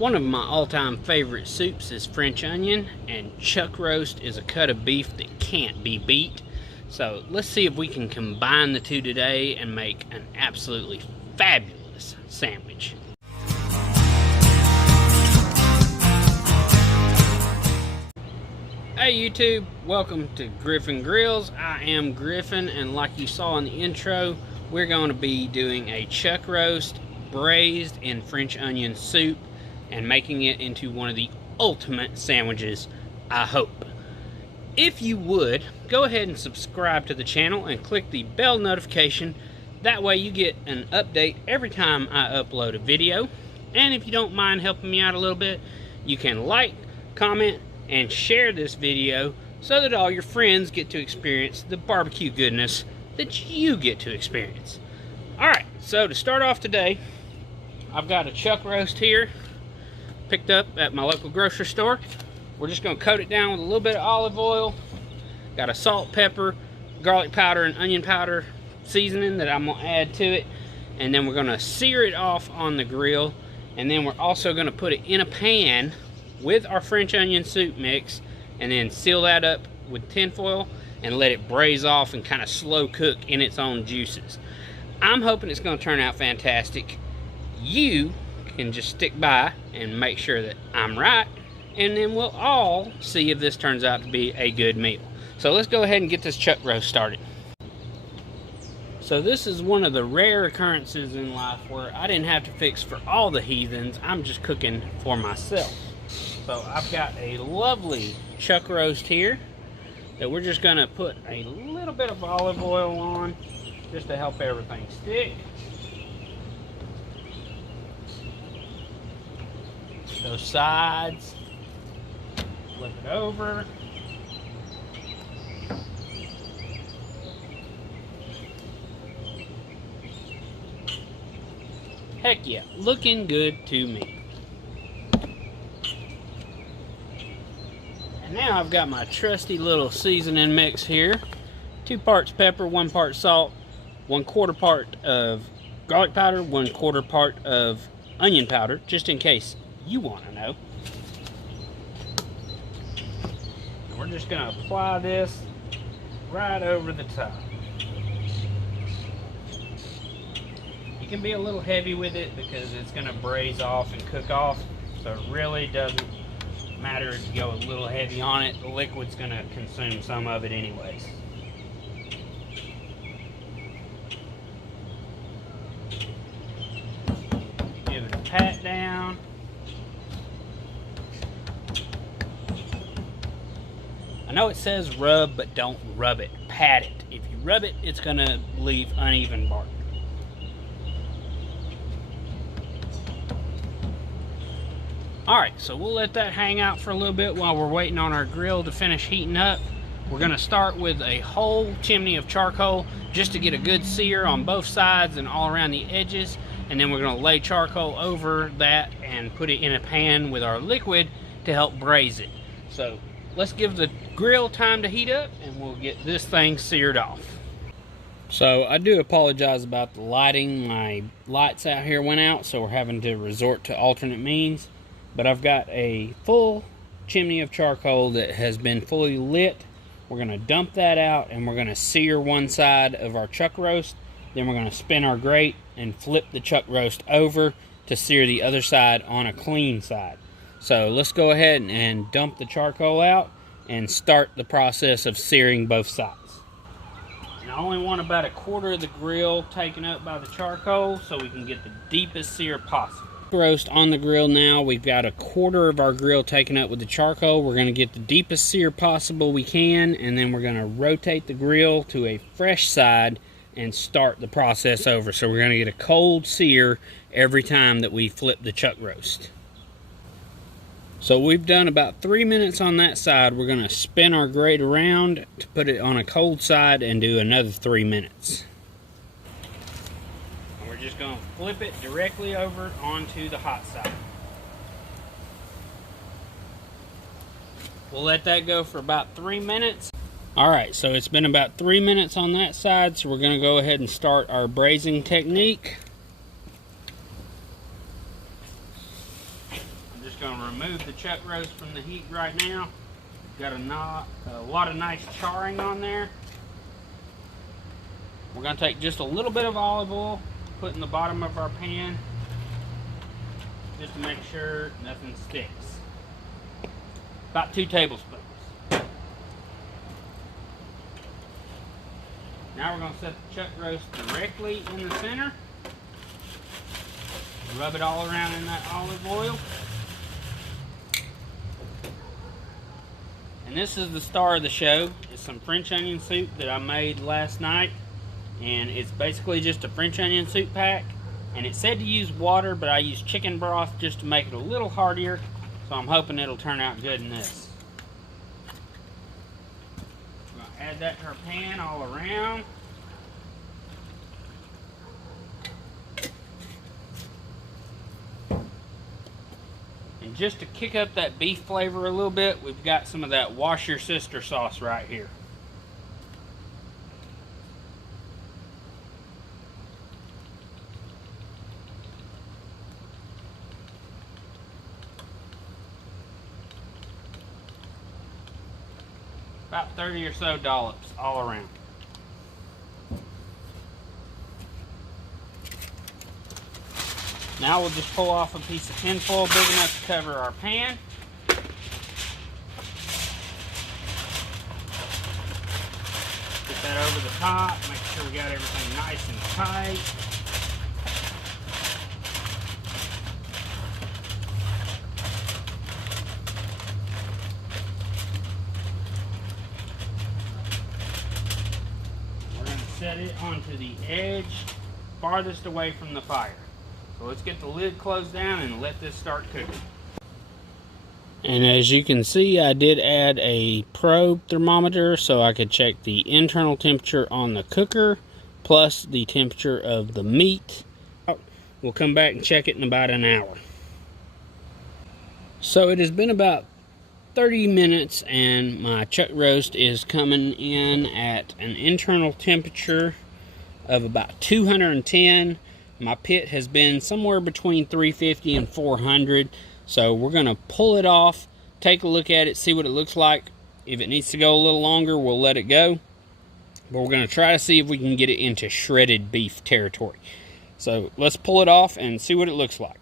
One of my all-time favorite soups is French onion, and chuck roast is a cut of beef that can't be beat. So let's see if we can combine the two today and make an absolutely fabulous sandwich. Hey YouTube, welcome to Griffin Grills. I am Griffin, and like you saw in the intro, we're going to be doing a chuck roast braised in French onion soup and making it into one of the ultimate sandwiches, I hope. If you would, go ahead and subscribe to the channel and click the bell notification. That way you get an update every time I upload a video. And if you don't mind helping me out a little bit, you can like, comment, and share this video so that all your friends get to experience the barbecue goodness that you get to experience. Alright, so to start off today, I've got a chuck roast here, picked up at my local grocery store. We're just going to coat it down with a little bit of olive oil. Got a salt, pepper, garlic powder, and onion powder seasoning that I'm going to add to it. And then we're going to sear it off on the grill. And then we're also going to put it in a pan with our French onion soup mix, and then seal that up with tin foil and let it braise off and kind of slow cook in its own juices. I'm hoping it's going to turn out fantastic. You can just stick by and make sure that I'm right, and then we'll all see if this turns out to be a good meal. So let's go ahead and get this chuck roast started. So this is one of the rare occurrences in life where I didn't have to fix for all the heathens. I'm just cooking for myself. So I've got a lovely chuck roast here that we're just going to put a little bit of olive oil on just to help everything stick. Those sides, flip it over. Heck yeah, looking good to me. And now I've got my trusty little seasoning mix here. 2 parts pepper, 1 part salt, 1/4 part of garlic powder, 1/4 part of onion powder, just in case you want to know. And we're just going to apply this right over the top. You can be a little heavy with it because it's going to braise off and cook off, so it really doesn't matter if you go a little heavy on it. The liquid's going to consume some of it anyways. Give it a pat down. I know it says rub, but don't rub it. Pat it. If you rub it, it's going to leave uneven bark. Alright, so we'll let that hang out for a little bit while we're waiting on our grill to finish heating up. We're going to start with a whole chimney of charcoal just to get a good sear on both sides and all around the edges. And then we're going to lay charcoal over that and put it in a pan with our liquid to help braise it. So let's give the grill time to heat up and we'll get this thing seared off. So I do apologize about the lighting. My lights out here went out, so we're having to resort to alternate means. But I've got a full chimney of charcoal that has been fully lit. We're going to dump that out and we're going to sear one side of our chuck roast. Then we're going to spin our grate and flip the chuck roast over to sear the other side on a clean side. So let's go ahead and dump the charcoal out and start the process of searing both sides. And I only want about 1/4 of the grill taken up by the charcoal so we can get the deepest sear possible. Roast on the grill now. We've got 1/4 of our grill taken up with the charcoal. We're going to get the deepest sear possible we can, and then we're going to rotate the grill to a fresh side and start the process over. So we're going to get a cold sear every time that we flip the chuck roast. So we've done about 3 minutes on that side. We're going to spin our grate around to put it on a cold side and do another 3 minutes. Just going to flip it directly over onto the hot side. We'll let that go for about 3 minutes. Alright, so it's been about 3 minutes on that side, so we're going to go ahead and start our braising technique. I'm just going to remove the chuck roast from the heat right now. Got a lot of nice charring on there. We're going to take just a little bit of olive oil, put in the bottom of our pan, just to make sure nothing sticks. About 2 tablespoons. Now we're going to set the chuck roast directly in the center. Rub it all around in that olive oil. And this is the star of the show. It's some French onion soup that I made last night. And it's basically just a French onion soup pack. And it said to use water, but I used chicken broth just to make it a little heartier. So I'm hoping it'll turn out good in this. We're going to add that to our pan all around. And just to kick up that beef flavor a little bit, we've got some of that Wash Your Sister sauce right here. About 30 or so dollops all around. Now we'll just pull off a piece of tin foil big enough to cover our pan. Get that over the top, make sure we got everything nice and tight. We're going to set it onto the edge farthest away from the fire. So let's get the lid closed down and let this start cooking. And as you can see, I did add a probe thermometer so I could check the internal temperature on the cooker plus the temperature of the meat. We'll come back and check it in about an hour. So it has been about 30 minutes and my chuck roast is coming in at an internal temperature of about 210. My pit has been somewhere between 350 and 400. So we're going to pull it off, take a look at it, see what it looks like. If it needs to go a little longer, we'll let it go. But we're going to try to see if we can get it into shredded beef territory. So let's pull it off and see what it looks like.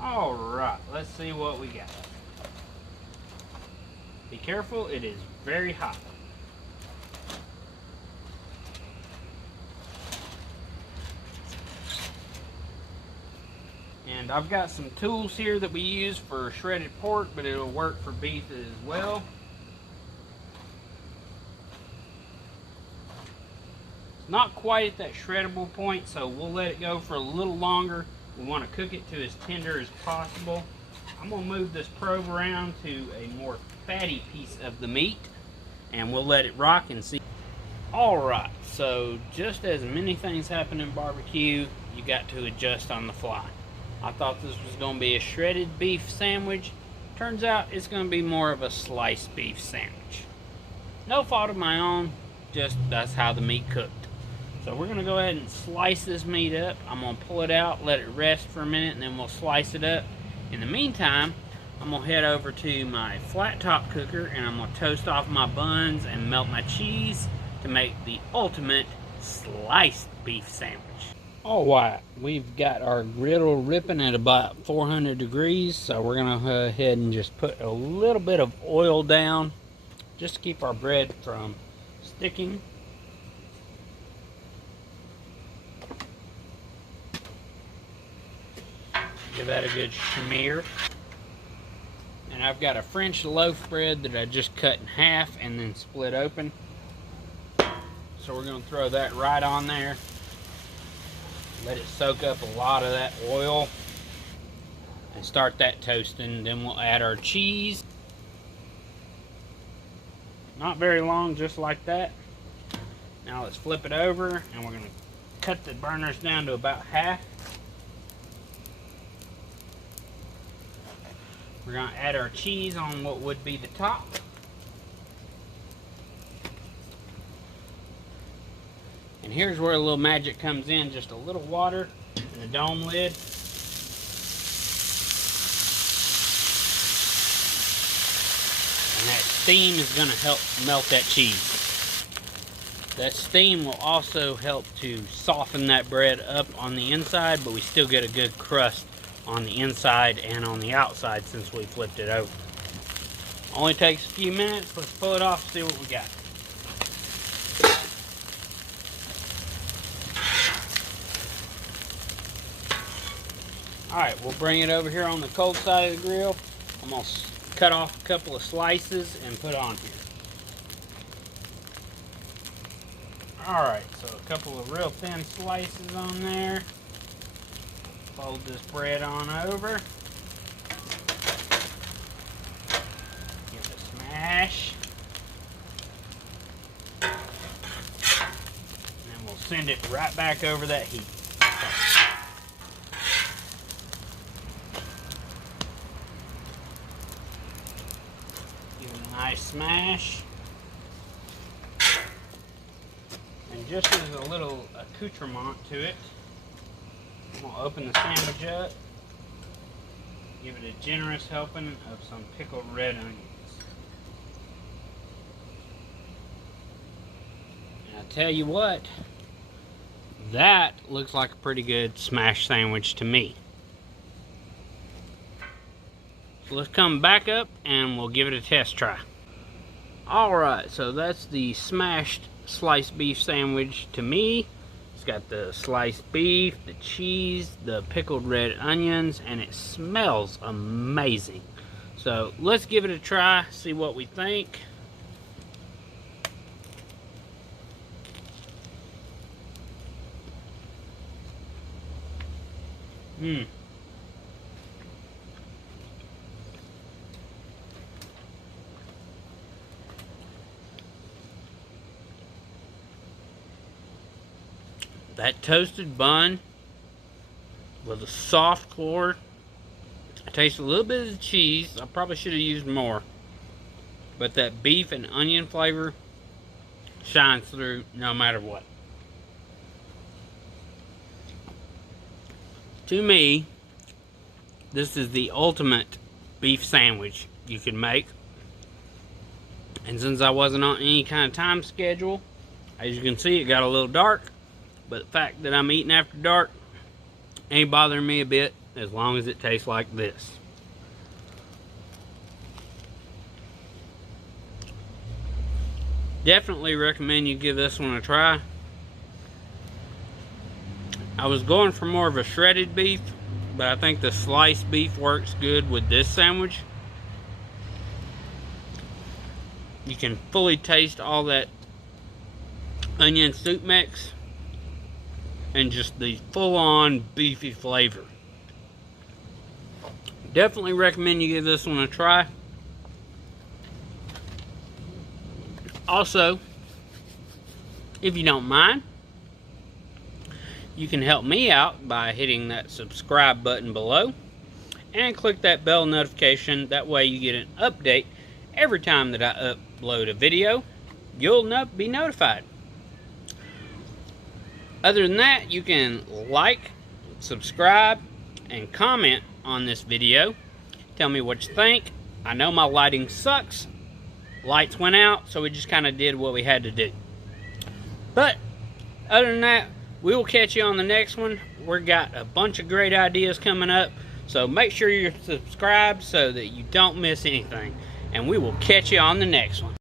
Alright, let's see what we got. Be careful, it is very hot. And I've got some tools here that we use for shredded pork, but it'll work for beef as well. Not quite at that shreddable point, so we'll let it go for a little longer. We want to cook it to as tender as possible. I'm going to move this probe around to a more fatty piece of the meat, and we'll let it rock and see. Alright, so just as many things happen in barbecue, you got to adjust on the fly. I thought this was going to be a shredded beef sandwich. Turns out it's going to be more of a sliced beef sandwich. No fault of my own, just that's how the meat cooked. So we're going to go ahead and slice this meat up. I'm going to pull it out, let it rest for a minute, and then we'll slice it up. In the meantime, I'm going to head over to my flat top cooker and I'm going to toast off my buns and melt my cheese to make the ultimate sliced beef sandwich. Alright, we've got our griddle ripping at about 400 degrees, so we're going to go ahead and just put a little bit of oil down just to keep our bread from sticking. Give that a good smear. And I've got a French loaf bread that I just cut in half and then split open. So we're going to throw that right on there. Let it soak up a lot of that oil and start that toasting. Then we'll add our cheese. Not very long, just like that. Now let's flip it over and we're going to cut the burners down to about half. We're going to add our cheese on what would be the top. And here's where a little magic comes in, just a little water, and and the dome lid. And that steam is going to help melt that cheese. That steam will also help to soften that bread up on the inside, but we still get a good crust on the inside and on the outside since we flipped it over. Only takes a few minutes. Let's pull it off and see what we got. Alright, we'll bring it over here on the cold side of the grill. I'm going to cut off a couple of slices and put on here. Alright, so a couple of real thin slices on there. Fold this bread on over. Give it a smash. And then we'll send it right back over that heat. Give it a nice smash. And just as a little accoutrement to it, I'm going to open the sandwich up, give it a generous helping of some pickled red onions. And I tell you what, that looks like a pretty good smash sandwich to me. So let's come back up and we'll give it a test try. Alright, so that's the smashed sliced beef sandwich to me. It's got the sliced beef, the cheese, the pickled red onions, and it smells amazing. So let's give it a try, see what we think. That toasted bun with a soft core. I taste a little bit of the cheese. I probably should have used more. But that beef and onion flavor shines through no matter what. To me, this is the ultimate beef sandwich you can make. And since I wasn't on any kind of time schedule, as you can see, it got a little dark. But the fact that I'm eating after dark ain't bothering me a bit as long as it tastes like this. Definitely recommend you give this one a try. I was going for more of a shredded beef, but I think the sliced beef works good with this sandwich. You can fully taste all that onion soup mix and just the full-on beefy flavor. Definitely recommend you give this one a try. Also, if you don't mind, you can help me out by hitting that subscribe button below and click that bell notification. That way you get an update every time that I upload a video. You'll be notified. Other than that, you can like, subscribe, and comment on this video. Tell me what you think. I know my lighting sucks. Lights went out, so we just kind of did what we had to do. But other than that, we will catch you on the next one. We've got a bunch of great ideas coming up, so make sure you're subscribed so that you don't miss anything. And we will catch you on the next one.